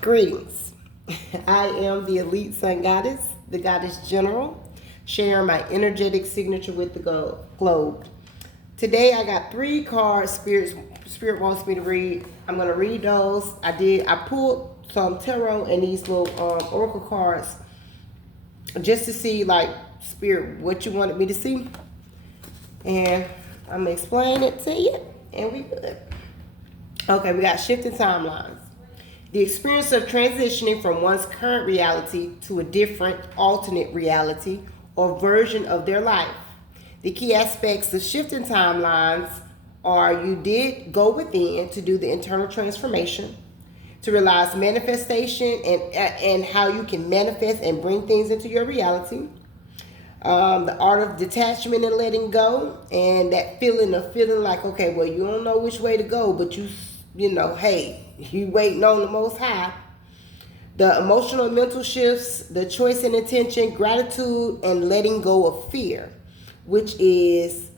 Greetings. I am the Elite Sun Goddess, the Goddess General, sharing my energetic signature with the globe. Today I got 3 cards Spirit wants me to read. I'm going to read those. I pulled some tarot and these little oracle cards just to see, like, Spirit, what you wanted me to see. And I'm going to explain it to you, and we good. Okay, we got shifting timelines. The experience of transitioning from one's current reality to a different, alternate reality or version of their life. The key aspects of shifting timelines are: you did go within to do the internal transformation, to realize manifestation and how you can manifest and bring things into your reality. The art of detachment and letting go, and that feeling like, okay, well, you don't know which way to go, but you know, hey, you waiting on the Most High. The emotional and mental shifts, the choice and intention, gratitude, and letting go of fear, which is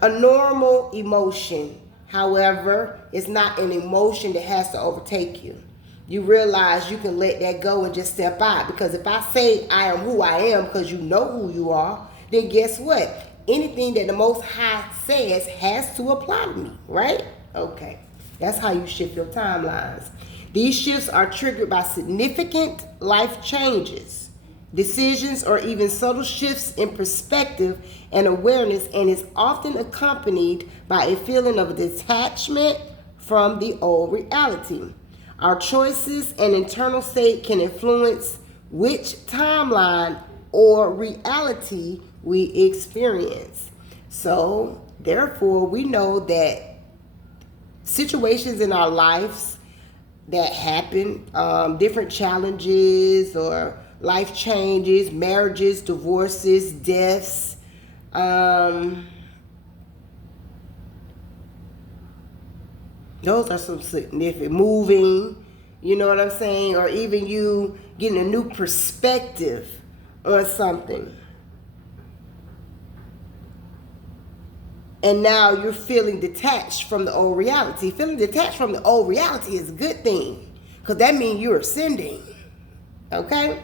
a normal emotion. However, it's not an emotion that has to overtake you. You realize you can let that go and just step out. Because if I say I am who I am because you know who you are, then guess what? Anything that the Most High says has to apply to me, right? Okay. That's how you shift your timelines. These shifts are triggered by significant life changes, decisions, or even subtle shifts in perspective and awareness, and is often accompanied by a feeling of detachment from the old reality. Our choices and internal state can influence which timeline or reality we experience. So, therefore, we know that situations in our lives that happen, different challenges or life changes, marriages, divorces, deaths, those are some significant, moving, you know what I'm saying, or even you getting a new perspective on something. And now you're feeling detached from the old reality. Feeling detached from the old reality is a good thing, because that means you're ascending. Okay?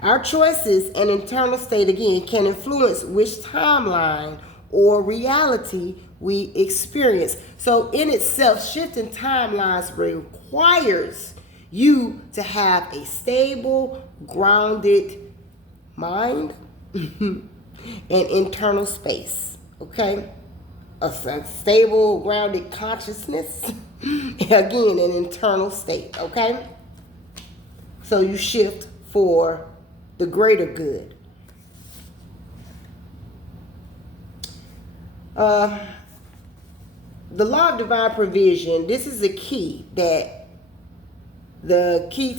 Our choices and internal state, again, can influence which timeline or reality we experience. So in itself, shifting timelines requires you to have a stable, grounded mind and internal space. Okay? A stable, grounded consciousness. Again, an internal state. Okay? So you shift for the greater good. The law of divine provision, this is the key to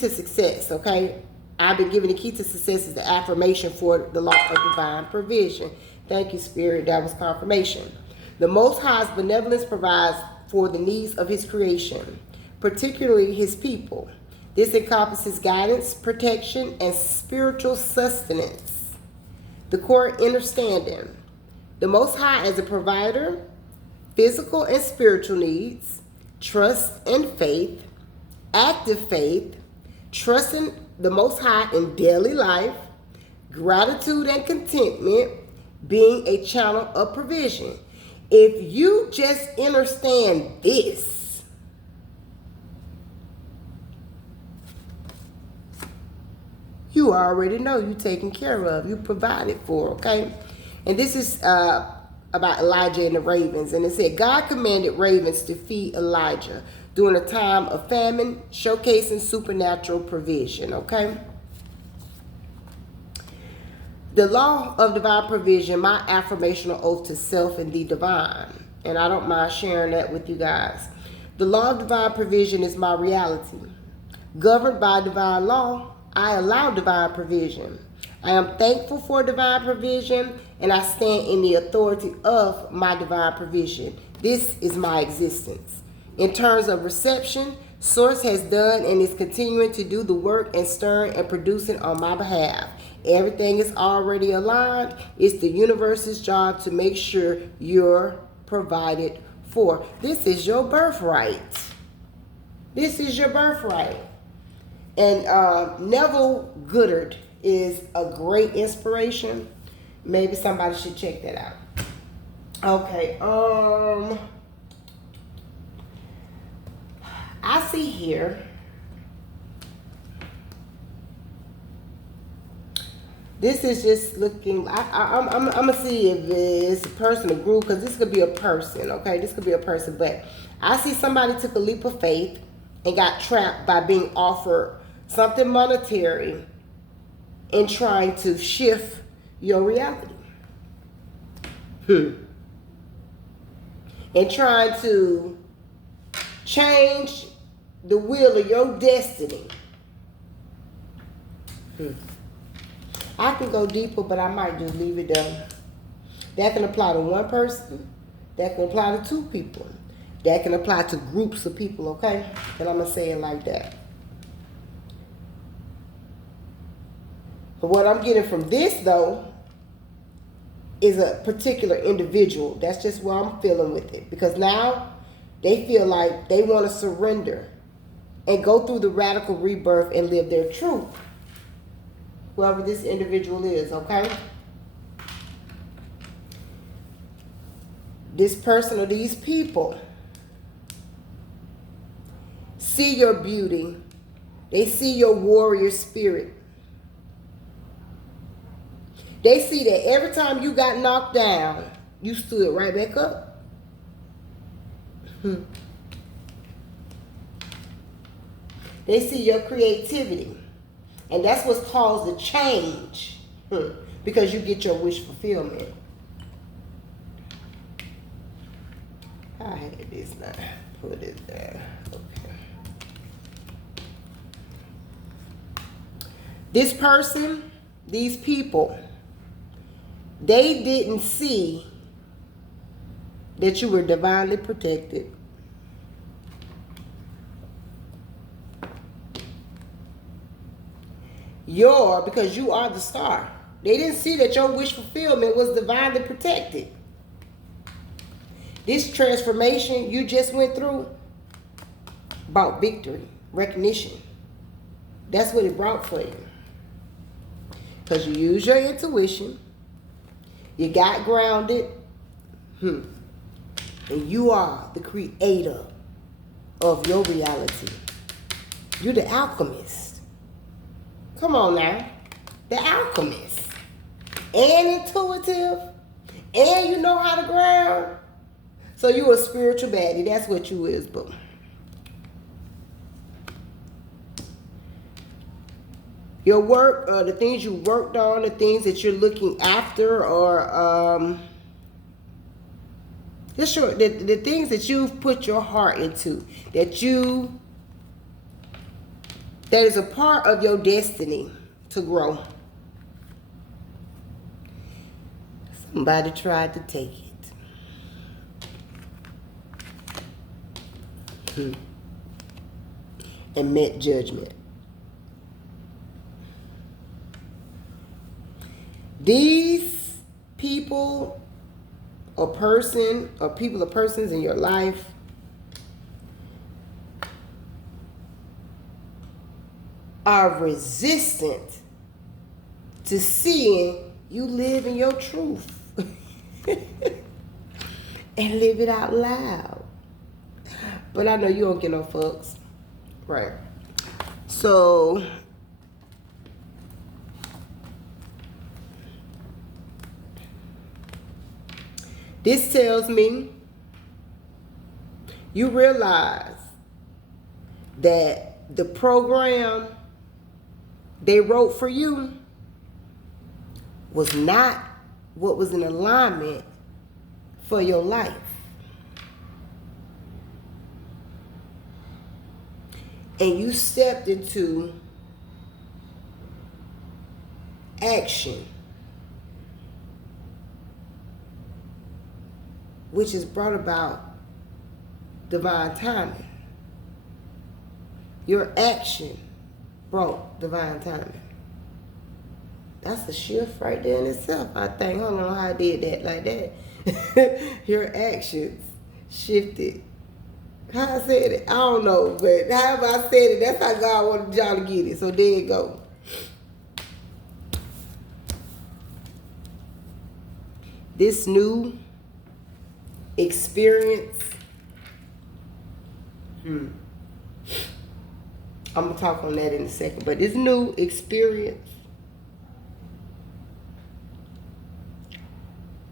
success, okay? I've been given the key to success is the affirmation for the law of divine provision. Thank you, Spirit. That was confirmation. The Most High's benevolence provides for the needs of his creation, particularly his people. This encompasses guidance, protection, and spiritual sustenance. The core understanding: the Most High as a provider, physical and spiritual needs, trust and faith, active faith, trusting the Most High in daily life, gratitude and contentment, being a channel of provision. If you just understand this, you already know you're taken care of, you provided for, okay? And this is about Elijah and the ravens. And it said, God commanded ravens to feed Elijah during a time of famine, showcasing supernatural provision, okay? The law of divine provision, my affirmational oath to self and the divine. And I don't mind sharing that with you guys. The law of divine provision is my reality. Governed by divine law, I allow divine provision. I am thankful for divine provision, and I stand in the authority of my divine provision. This is my existence. In terms of reception, Source has done and is continuing to do the work and stirring and producing on my behalf. Everything is already aligned. It's the universe's job to make sure you're provided for. This is your birthright. This is your birthright. And Neville Goddard is a great inspiration. Maybe somebody should check that out. Okay, I see here. This is just looking. I'm gonna see if it's a person or group, because this could be a person. Okay, this could be a person, but I see somebody took a leap of faith and got trapped by being offered something monetary and trying to shift your reality. And trying to change the wheel of your destiny. I can go deeper, but I might just leave it there. That can apply to one person. That can apply to two people. That can apply to groups of people, okay? And I'm going to say it like that. But what I'm getting from this, though, is a particular individual. That's just where I'm feeling with it. Because now they feel like they want to surrender and go through the radical rebirth and live their truth. Whoever this individual is, okay? This person or these people see your beauty. They see your warrior spirit. They see that every time you got knocked down, you stood right back up. They see your creativity. And that's what's caused the change. Because you get your wish fulfillment. I had this now. Put it there. Okay. This person, these people, they didn't see that you were divinely protected. Because you are the star. They didn't see that your wish fulfillment was divinely protected. This transformation you just went through brought victory, recognition. That's what it brought for you. Because you used your intuition. You got grounded. And you are the creator of your reality. You're the alchemist. Come on now. The alchemist. And intuitive. And you know how to ground. So you a spiritual baddie. That's what you is, boo. Your work, the things you worked on, the things that you're looking after, or just sure the things that you've put your heart into, that is a part of your destiny to grow. Somebody tried to take it. And met judgment. These people or people or persons in your life are resistant to seeing you live in your truth and live it out loud. But I know you don't get no fucks. Right. So this tells me you realize that the program they wrote for you was not what was in alignment for your life. And you stepped into action, which has brought about divine timing. Your action brought divine timing. That's a shift right there in itself, I think. I don't know how I did that like that. Your actions shifted How I said it, I don't know, but however I said it, that's how God wanted y'all to get it. So there you go. This new experience, I'm gonna talk on that in a second, but this new experience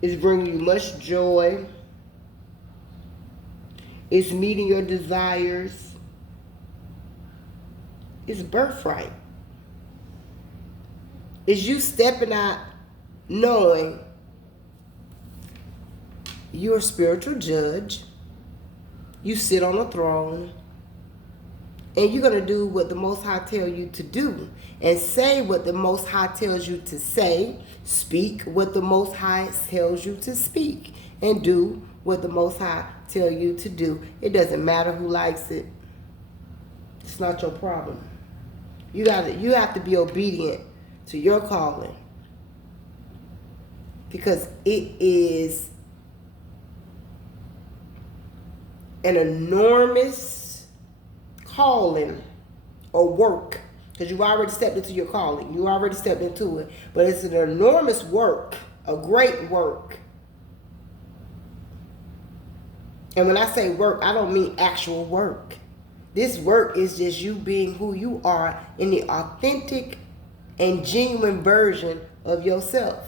is bringing you much joy. It's meeting your desires. It's birthright. It's you stepping out knowing you're a spiritual judge. You sit on a throne. And you're going to do what the Most High tells you to do. And say what the Most High tells you to say. Speak what the Most High tells you to speak. And do what the Most High tells you to do. It doesn't matter who likes it. It's not your problem. You have to be obedient to your calling. Because it is an enormous calling or work, because you already stepped into your calling. You already stepped into it. But it's an enormous work, a great work. And when I say work, I don't mean actual work. This work is just you being who you are in the authentic and genuine version of yourself.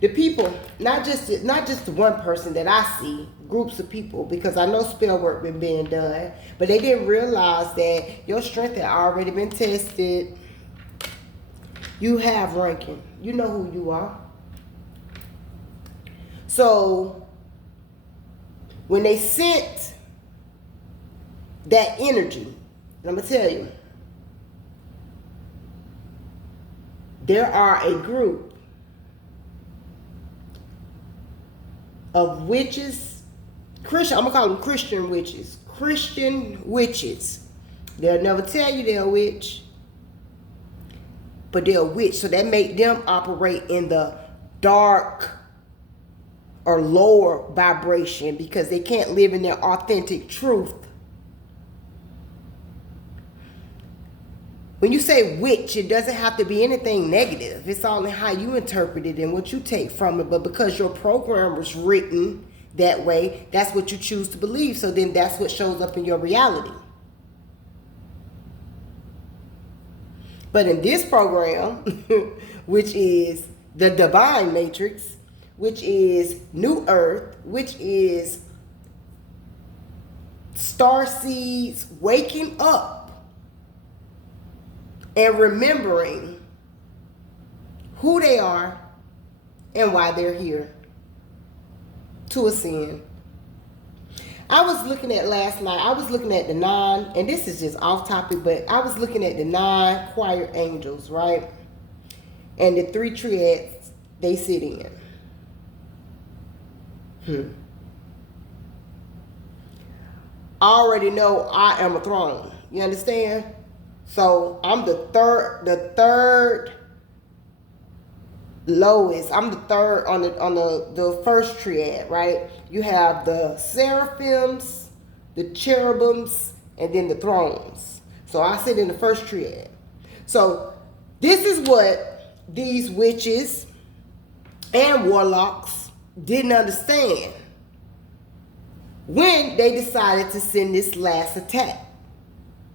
The people, not just the one person that I see, groups of people, because I know spell work been being done, but they didn't realize that your strength had already been tested. You have ranking. You know who you are. So when they sent that energy, and I'm going to tell you, there are a group of witches, Christian, I'm going to call them Christian witches. Christian witches. They'll never tell you they're a witch, but they're a witch. So that make them operate in the dark or lower vibration because they can't live in their authentic truth. When you say witch, it doesn't have to be anything negative. It's all in how you interpret it and what you take from it. But because your program was written that way, that's what you choose to believe. So then that's what shows up in your reality. But in this program, which is the Divine Matrix, which is New Earth, which is star seeds waking up and remembering who they are and why they're here to ascend. I was looking at last night, I was looking at the 9, and this is just off topic, but I was looking at the 9 choir angels, right? And the 3 triads they sit in. I already know I am a throne. You understand? So I'm the third lowest. I'm the third on the first triad, right? You have the seraphims, the cherubims, and then the thrones. So I sit in the first triad. So this is what these witches and warlocks didn't understand when they decided to send this last attack.